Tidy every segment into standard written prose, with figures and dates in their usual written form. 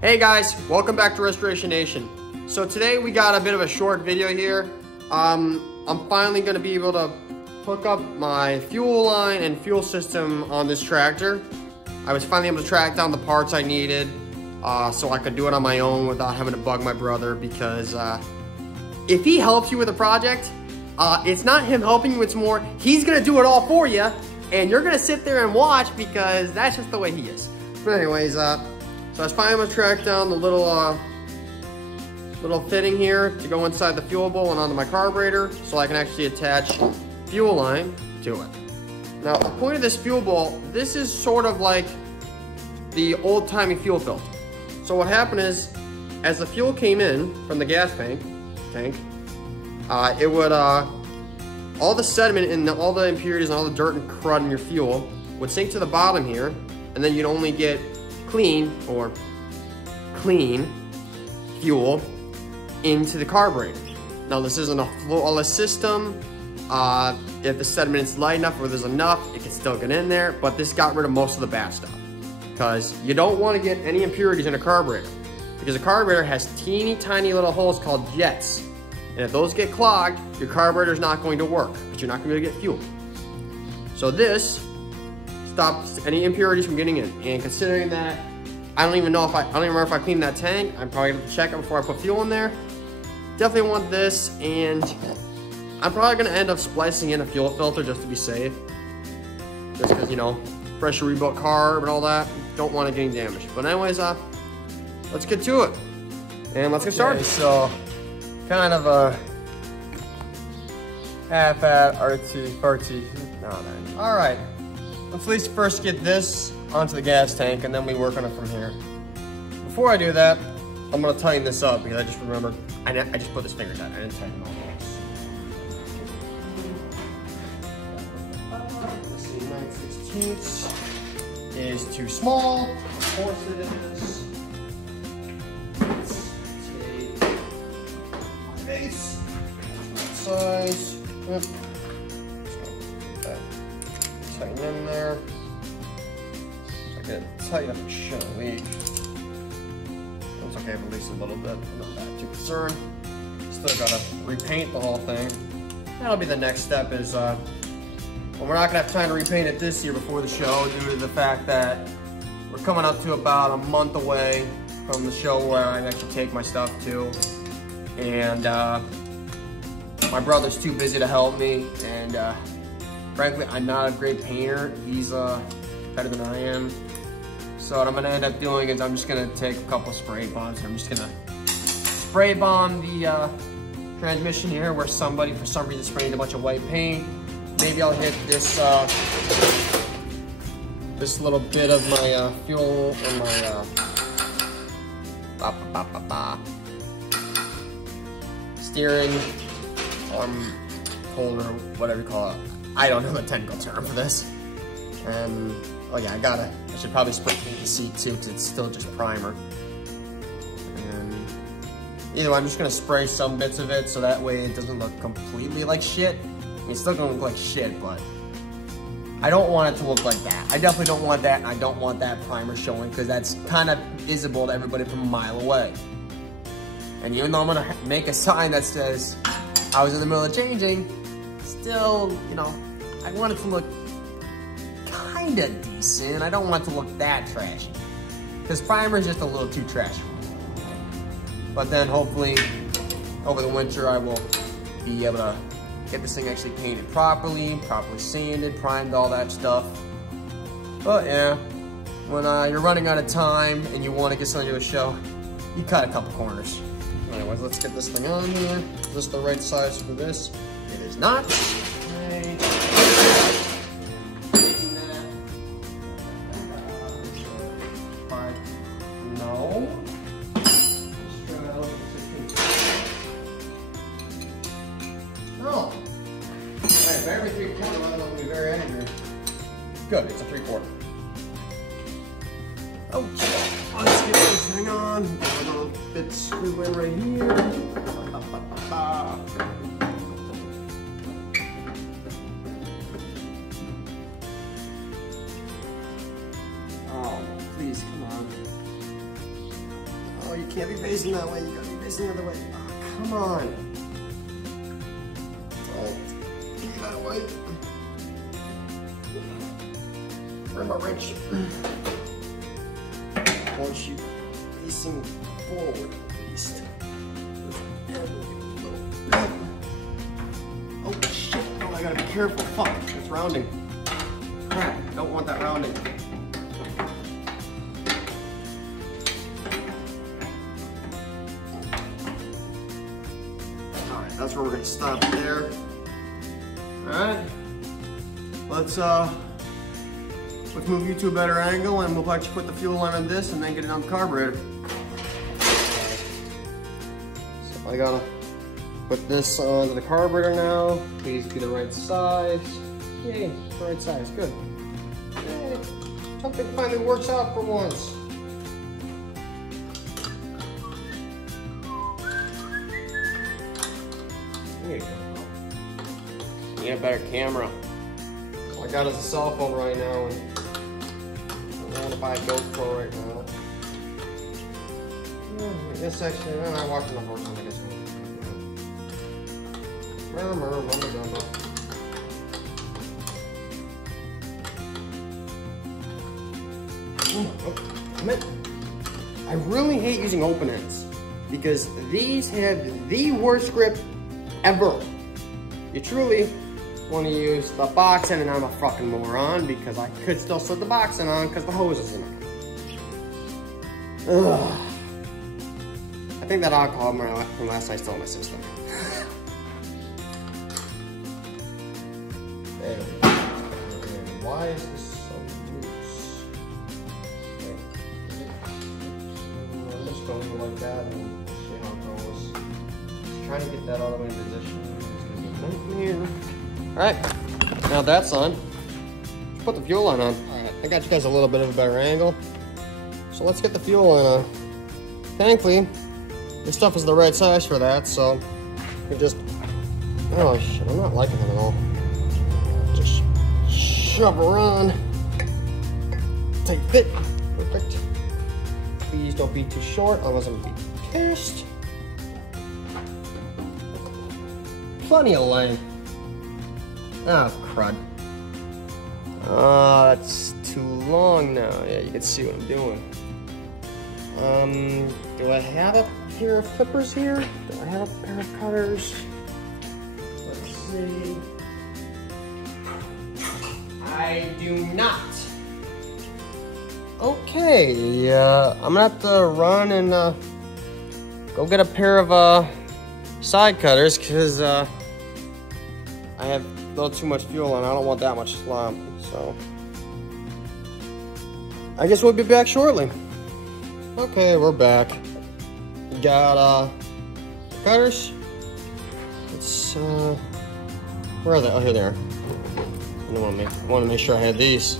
Hey guys, welcome back to Restoration Nation. So today we got a bit of a short video here. I'm finally gonna be able to hook up my fuel line and fuel system on this tractor. I was finally able to track down the parts I needed so I could do it on my own without having to bug my brother, because if he helps you with a project, it's not him helping you, it's more he's gonna do it all for you and you're gonna sit there and watch because that's just the way he is. But anyways, so I was finally able to track down the little fitting here to go inside the fuel bowl and onto my carburetor so I can actually attach fuel line to it. Now, the point of this fuel bowl, this is sort of like the old-timey fuel filter. So what happened is, as the fuel came in from the gas tank, it would, all the sediment and all the impurities and all the dirt and crud in your fuel would sink to the bottom here, and then you'd only get clean fuel into the carburetor. Now, this isn't a flawless system. If the sediment is light enough or there's enough, it can still get in there, but this got rid of most of the bad stuff, because you don't want to get any impurities in a carburetor, because a carburetor has teeny tiny little holes called jets, and if those get clogged, your carburetor is not going to work, but you're not going to get fuel. So this stops any impurities from getting in. And considering that I don't even remember if I cleaned that tank, I'm probably gonna check it before I put fuel in there. Definitely want this, and I'm probably gonna end up splicing in a fuel filter just to be safe. Just because, you know, pressure rebuilt carb and all that, don't want it getting damaged. But anyways, let's get to it. And let's get started. So, kind of a half-at artsy-fartsy. All right. Let's at least first get this onto the gas tank, and then we work on it from here. Before I do that, I'm gonna tighten this up, because I just remembered, I just put this finger tight, I didn't tighten all this. Let's see, 9/16 is too small, of course it is. Let's take 5/8, size, yep. Tighten in there. I can tighten up a shit leak. It's okay if at least a little bit. I'm not that too concerned. Still gotta repaint the whole thing. That'll be the next step. Is well, we're not gonna have time to repaint it this year before the show, due to the fact that we're coming up to about a month away from the show where I actually take my stuff to, and my brother's too busy to help me, and frankly, I'm not a great painter. He's better than I am. So what I'm gonna end up doing is I'm just gonna take a couple spray bombs. I'm just gonna spray bomb the transmission here, where somebody for some reason sprayed a bunch of white paint. Maybe I'll hit this this little bit of my fuel and my steering arm holder, whatever you call it. I don't know the technical term for this. And, oh yeah, I should probably spray paint the seat too, because it's still just primer. And either way, I'm just gonna spray some bits of it so that way it doesn't look completely like shit. I mean, it's still gonna look like shit, but I don't want it to look like that. I definitely don't want that, and I don't want that primer showing, because that's kind of visible to everybody from a mile away. And even though I'm gonna make a sign that says I was in the middle of changing, still, you know, I want it to look kinda decent. I don't want it to look that trashy, because primer is just a little too trashy. But then hopefully over the winter I will be able to get this thing actually painted properly sanded, primed, all that stuff. But yeah, when you're running out of time and you want to get something to a show, you cut a couple corners. Anyways, let's get this thing on here. Is this the right size for this? It is not. Okay. No. No. Alright, every 3/4, that'll be very angry. Good, it's a 3/4. Oh, let's get this thing on. A little bit screw in right here. Oh, please, come on. can't be facing that way. You gotta be facing the other way. Oh, come on. Oh, get that way. Where's my wrench? Once you facing forward, at least. Oh shit! Oh, I gotta be careful. Fuck! It's rounding. Crap! Don't want that rounding. That's where we're gonna stop there. All right, let's move you to a better angle, and we'll actually put the fuel line on this, and then get it on the carburetor. So I gotta put this onto the carburetor now. Please be the right size. Yay, the right size. Good. Yay. Something finally works out for once. There you go. Need a better camera. All I got is a cell phone right now, and I don't want to buy a GoPro right now. I guess actually, I'm watching the horse, I guess. I really hate using open ends because these have the worst grip ever. You truly want to use the box end, and I'm a fucking moron because I could still slip the box end on because the hose is in it. Ugh. I think that alcohol from last night still in my system. There we go. Why is this so loose? I'm just going like that and see how it goes. Just trying to get that all the way in position. Here. All right, now that's on. Let's put the fuel line on. All right, I got you guys a little bit of a better angle. So let's get the fuel line on. Thankfully, this stuff is the right size for that, so you just, oh shit, I'm not liking it at all. Just shove her on. Tight fit, perfect. Please don't be too short, otherwise I'm gonna be pissed. Plenty of length. Oh, crud. Oh, that's too long now. Yeah, you can see what I'm doing. Do I have a pair of clippers here? Do I have a pair of cutters? Let's see. I do not. Okay, I'm gonna have to run and go get a pair of side cutters because I have a little too much fuel and I don't want that much slop, so I guess we'll be back shortly. Okay, we're back. We got cutters. Let's where are they? Oh, here they are. I want to make sure I had these.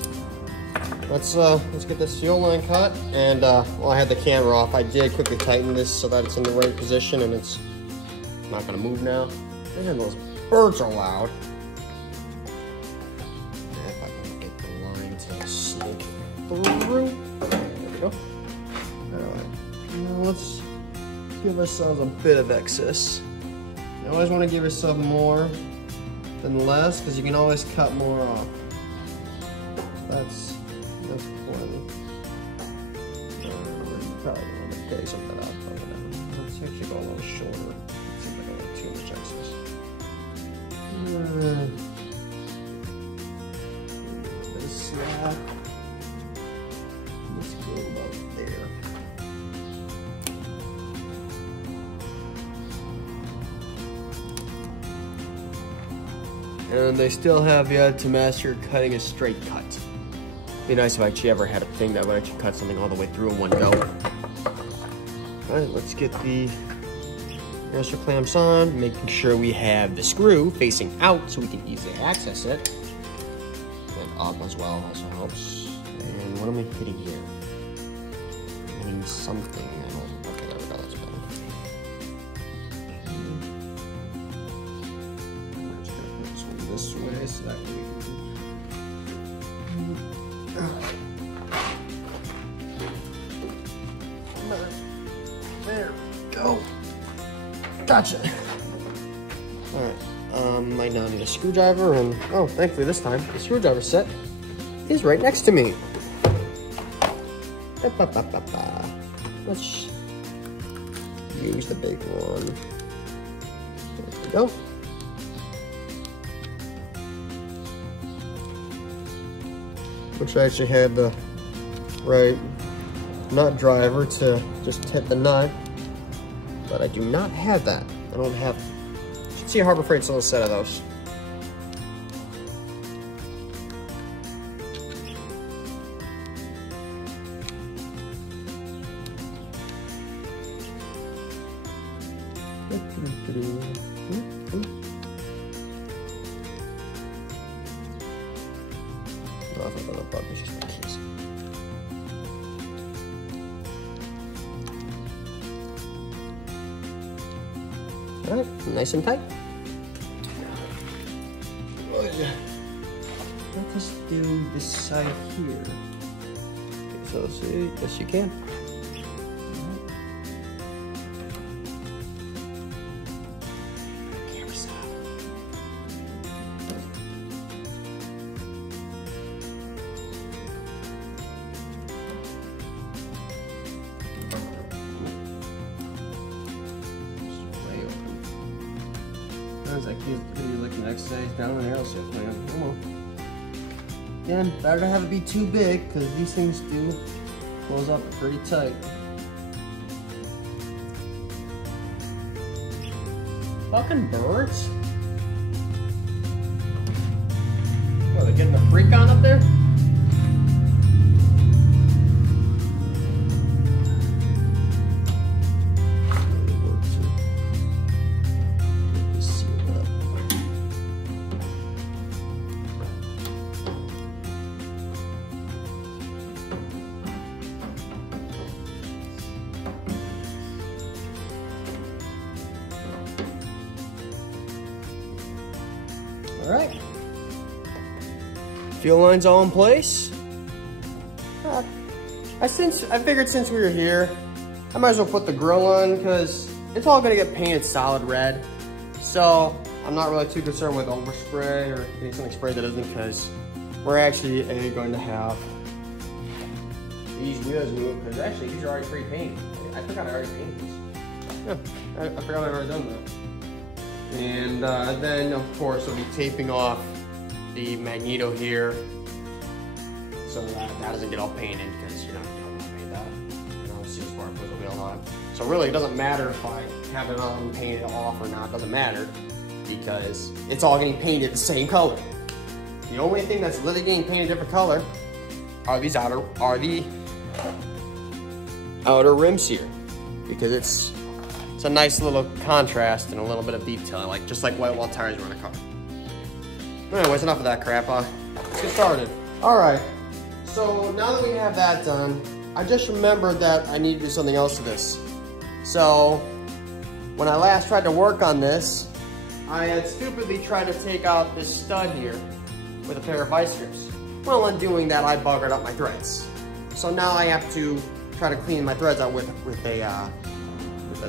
Let's get this fuel line cut, and while I had the camera off, I did quickly tighten this so that it's in the right position and it's not gonna move now. Man, those birds are loud. If I can get the line to snake through. There we go. Alright, now let's give ourselves a bit of excess. You always want to give yourself more than less because you can always cut more off. That's plenty. Probably want to take something out. Let's actually go a little shorter. Seems like I have too much excess. This slack. Let's go about there. And they still have yet to master cutting a straight cut. Be nice if I actually ever had a thing that would actually cut something all the way through in one go. Alright, let's get the master clamps on, making sure we have the screw facing out so we can easily access it. And up as well also helps. And what am I hitting here? I'm hitting something. I don't, okay, there we go, that's better. I'm just gonna put this one this way so that we can There we go. Gotcha. All right. Might now need a screwdriver, and oh, thankfully this time the screwdriver set is right next to me. Let's use the big one. There we go. Which I actually had the right nut driver to just hit the nut, but I do not have that. I don't have. You should see Harbor Freight's little set of those. All right, nice and tight. Let us do this side here. Okay, so see, yes you can. Sounds like he's pretty looking exercise down there. I'll see if again, better to have it be too big because these things do close up pretty tight. Fucking birds! What, are they getting a freak on up there? All right, fuel line's all in place. I figured since we were here, I might as well put the grill on because it's all gonna get painted solid red. So I'm not really too concerned with overspray or getting something sprayed that isn't, because we're actually going to have these wheels moved because actually these are already pre-painted. I forgot I already painted these. Yeah, I forgot I'd already done that. And then, of course, we'll be taping off the magneto here so that doesn't get all painted, because you don't want to paint that. You don't see a spark with a wheel on. So really, it doesn't matter if I have it on painted off or not. It doesn't matter because it's all getting painted the same color. The only thing that's literally getting painted a different color are the outer rims here, because it's a nice little contrast and a little bit of detail, like just like white wall tires run a car. But anyways, enough of that crap. Let's get started. All right. So now that we have that done, I just remembered that I need to do something else to this. So when I last tried to work on this, I had stupidly tried to take out this stud here with a pair of vice grips. Well, in doing that, I buggered up my threads. So now I have to try to clean my threads out with a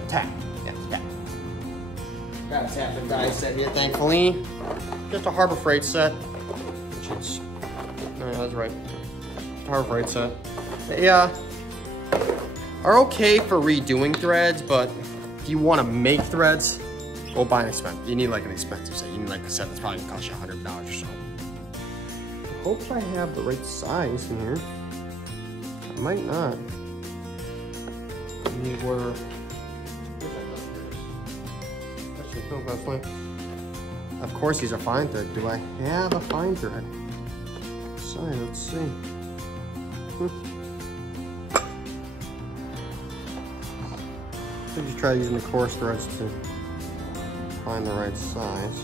tap. Yeah, tap. Got a tap and die set here, thankfully. Just a Harbor Freight set. Which is, no, that's right. Harbor Freight set. They are okay for redoing threads, but if you want to make threads, go buy an expensive. You need like an expensive set. You need like a set that's probably gonna cost you $100 or so. I hope I have the right size in here. I might not. I need where. Of course, these are fine thread. Do I have a fine thread? Sorry, let's see. I'll just try using the coarse threads to find the right size.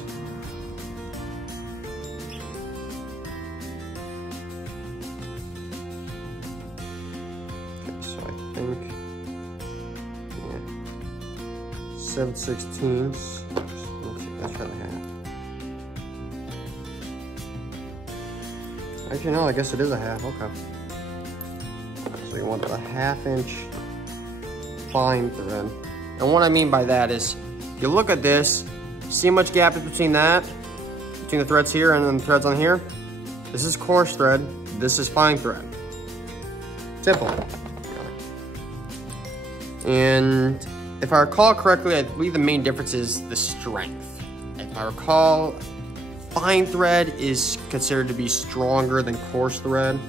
Okay, so I think 7/16. Let's try the half. Actually, no, I guess it is a half. Okay. So you want a 1/2 inch fine thread. And what I mean by that is, if you look at this, see how much gap is between that? Between the threads here and then the threads on here? This is coarse thread, this is fine thread. Simple. And if I recall correctly, I believe the main difference is the strength. If I recall, fine thread is considered to be stronger than coarse thread.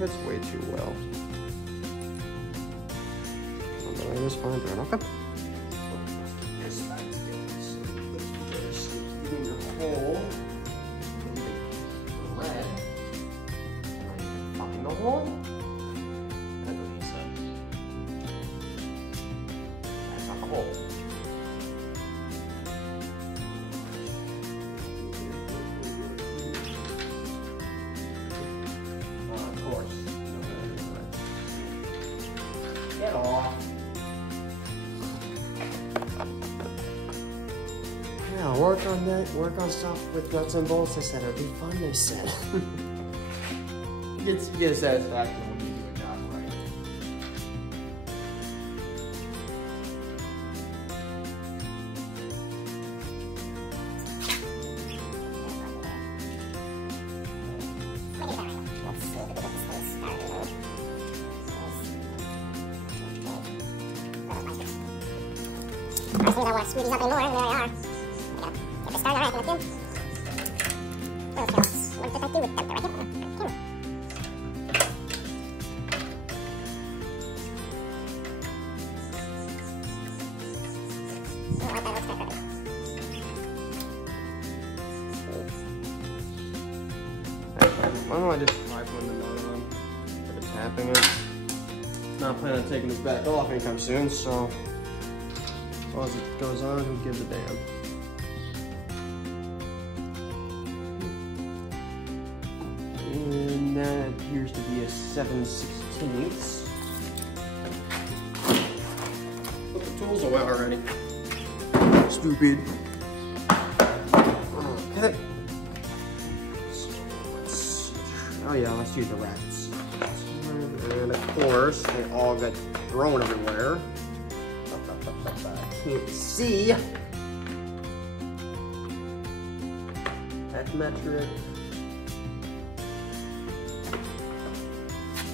That's way too well. It is fine thread, okay. This back together. So let's put this in your hole. Red. Find the hole. That's what he said. That's not the hole. Of course. Get off. Yeah, work on that. Work on stuff with nuts and bolts. They said it'd be fun. They said. You get satisfaction when you do a job right. I think I want to speed these up anymore, and there they are. Get the start alright, let's do. Okay, what did I do with them? Right here. I don't know, I just tried putting the knot on, but tapping it. Not planning on taking this back off anytime soon, so as long as it goes on, who gives a damn? And that appears to be a 7/16. Put the tools away already. Stupid. Okay. Oh yeah, let's use the rats. And of course, they all got thrown everywhere. I can't see. That's metric.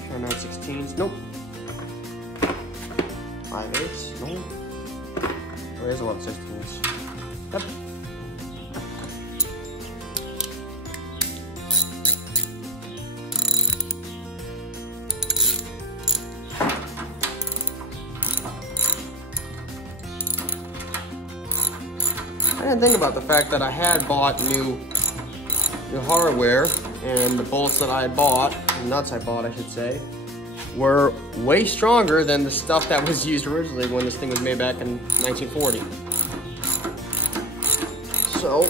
Try 9/16. Nope. 5/8. Nope. Oh, there's 11/16. Yep. I didn't think about the fact that I had bought new hardware, and the bolts that I bought, the nuts I bought I should say, were way stronger than the stuff that was used originally when this thing was made back in 1940. So,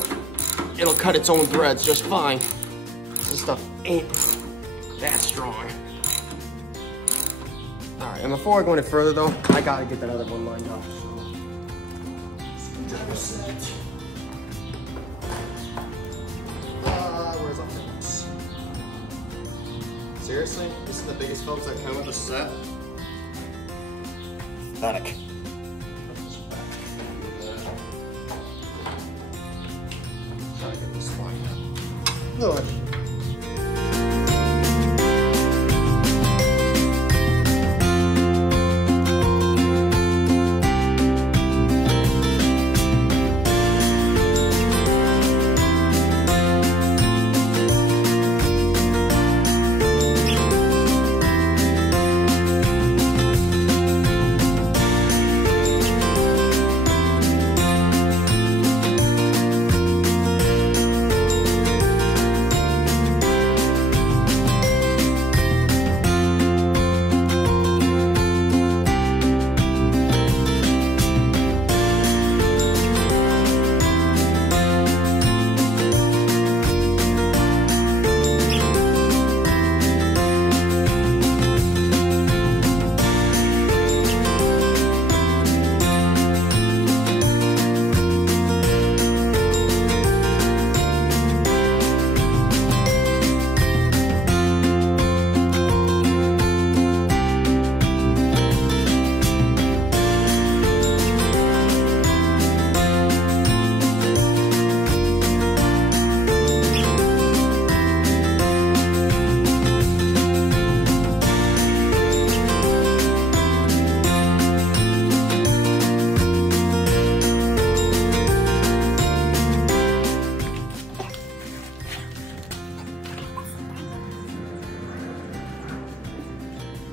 it'll cut its own threads just fine. This stuff ain't that strong. Alright, and before I go any further though, I gotta get that other one lined up. Screwdriver set. Where's the Phillips? Seriously? This is the biggest Phillips that come with the set? Pathetic. Try to get this lined up. Good.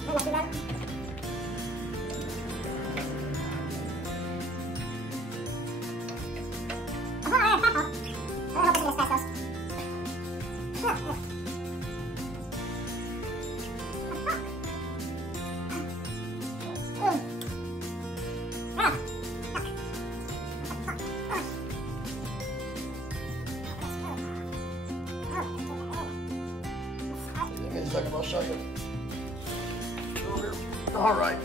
Give me a second, I'll show you. All right.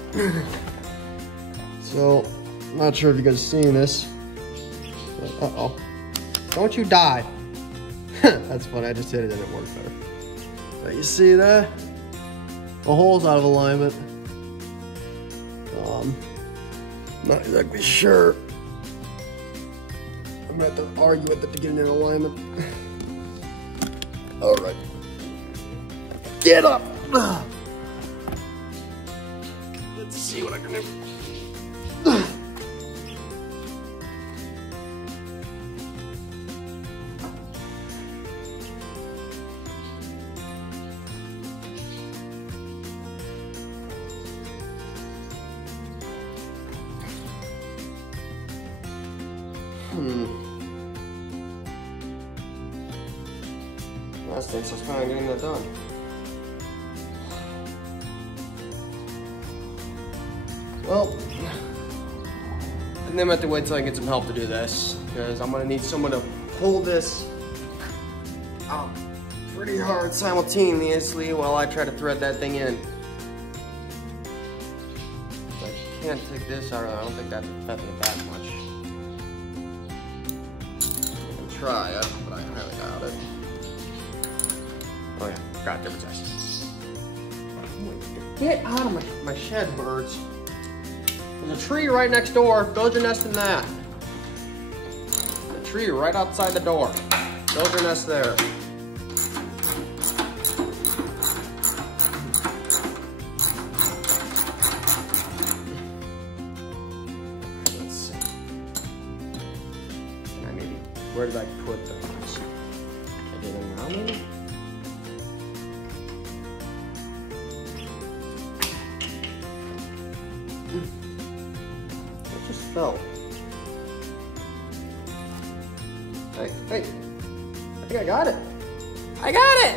So, I'm not sure if you guys have seen this. Uh-oh. Don't you die. That's funny, I just hit it and it worked better. But you see that? The hole's out of alignment. Not exactly sure. I'm gonna have to argue with it to get it in alignment. All right. Get up. Let's see what I can do. Last thing, so it's kind of getting that done. Well, I think I'm gonna have to wait till I get some help to do this, because I'm gonna need someone to pull this out pretty hard simultaneously while I try to thread that thing in. I can't take this out. I don't think that's affecting it that much. I can try it, but I highly doubt it. Oh yeah, got it, there it is. Get out of my shed, birds. There's a tree right next door. Build your nest in that. The tree right outside the door. Build your nest there. Let's see. Maybe, where did I put those? I did them now, maybe? It just fell. Hey, hey. I think I got it. I got it!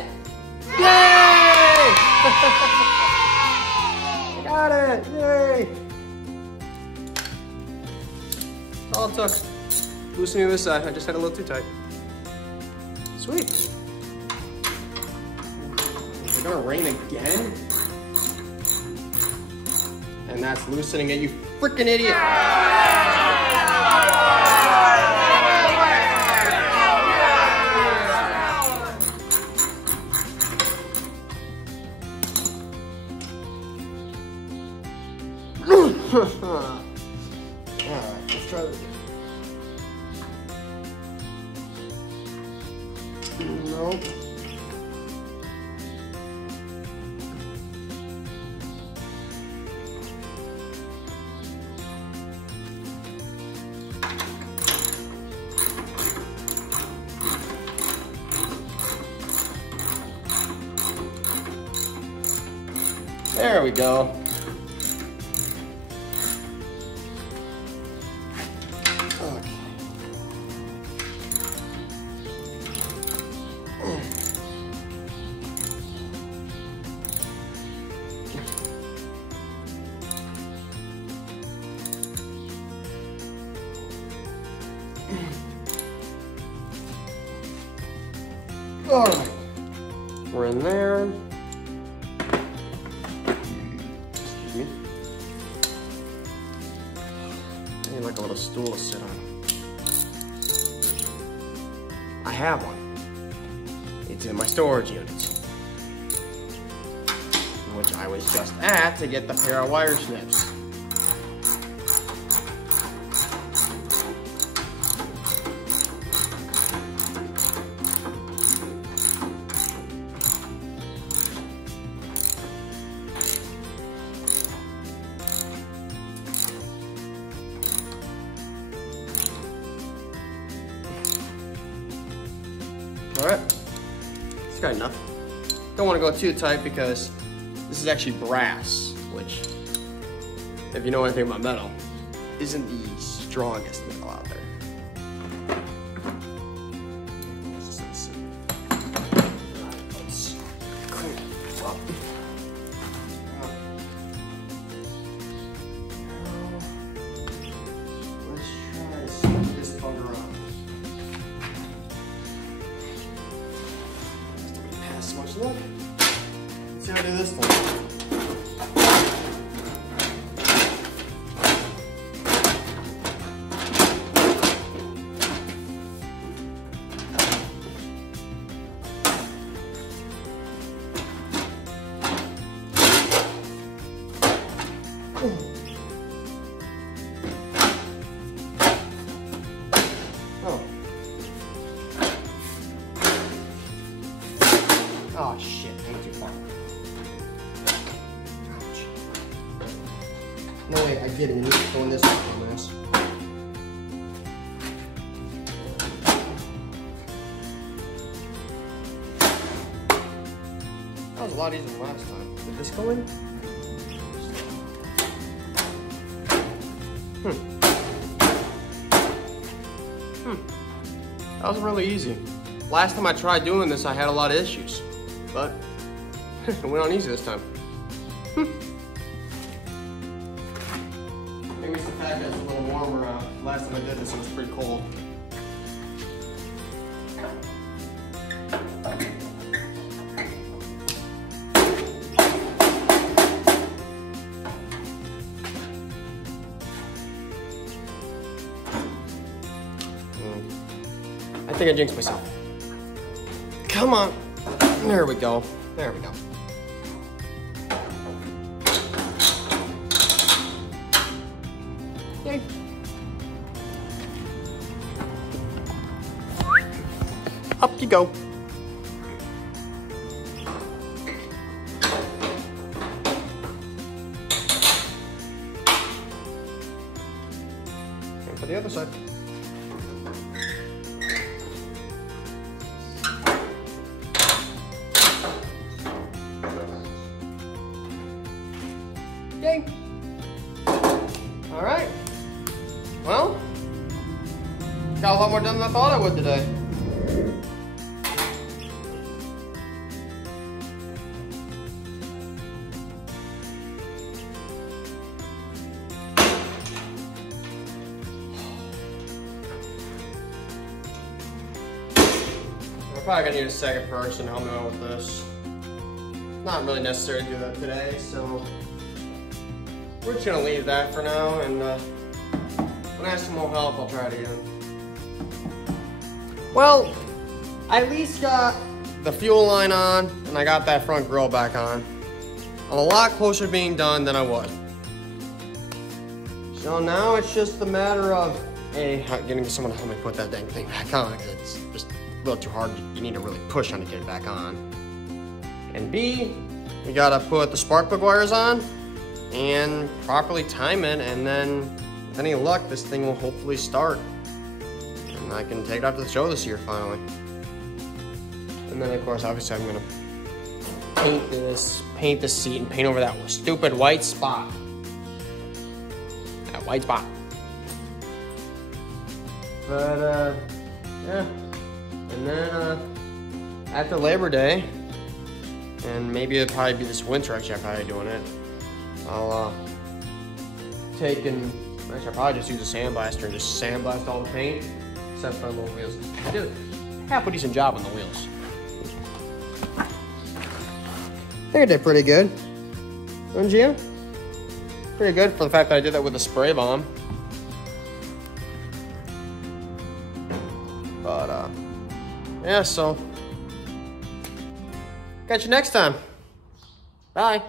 Yay! I got it! Yay! That's all it took. Loosening this side. I just had a little too tight. Sweet. Is it gonna rain again? And that's loosening it, you freaking idiot! Alright, let's try this. Nope. There we go. Okay. All right, we're in there. Excuse me. I need like a little stool to sit on. I have one. It's in my storage unit, which I was just at to get the pair of wire snips. All right, it's got enough. Don't want to go too tight because This is actually brass, which, if you know anything about metal, isn't the strongest metal out there. Let's clean this up. Let's try to spin this bugger up. Don't pass much luck. Let's see how I do this one. Oh shit, ain't too far. Ouch. No way, I get it. You're going this way from this. That was a lot easier than last time. Did this go in? That was really easy. Last time I tried doing this, I had a lot of issues. But it went on easy this time. Maybe it's the fact that it's a little warmer out. Last time I did this, it was pretty cold. I think I jinxed myself. Come on. There we go. There we go. Yay. Up you go. And for the other side. Yay. All right. Well, got a lot more done than I thought I would today. We're probably gonna need a second person to help me out with this. Not really necessary to do that today, so we're just gonna leave that for now, and when I have some more help, I'll try it again. Well, I at least got the fuel line on, and I got that front grill back on. I'm a lot closer to being done than I was. So now it's just a matter of A, getting someone to help me put that dang thing back on, because it's just a little too hard. You need to really push on to get it back on. And B, we gotta put the spark plug wires on and properly time it, and then with any luck, this thing will hopefully start. And I can take it out to the show this year finally. And then of course, obviously I'm gonna paint this seat and paint over that stupid white spot. That white spot. But yeah. And then after Labor Day, and maybe it'll probably be this winter, actually I'm probably doing it. I'll actually I'll probably just use a sandblaster and just sandblast all the paint, except for the little wheels. I did half a decent job on the wheels. I think I did pretty good. Don't you? Pretty good for the fact that I did that with a spray bomb. But yeah, so catch you next time. Bye.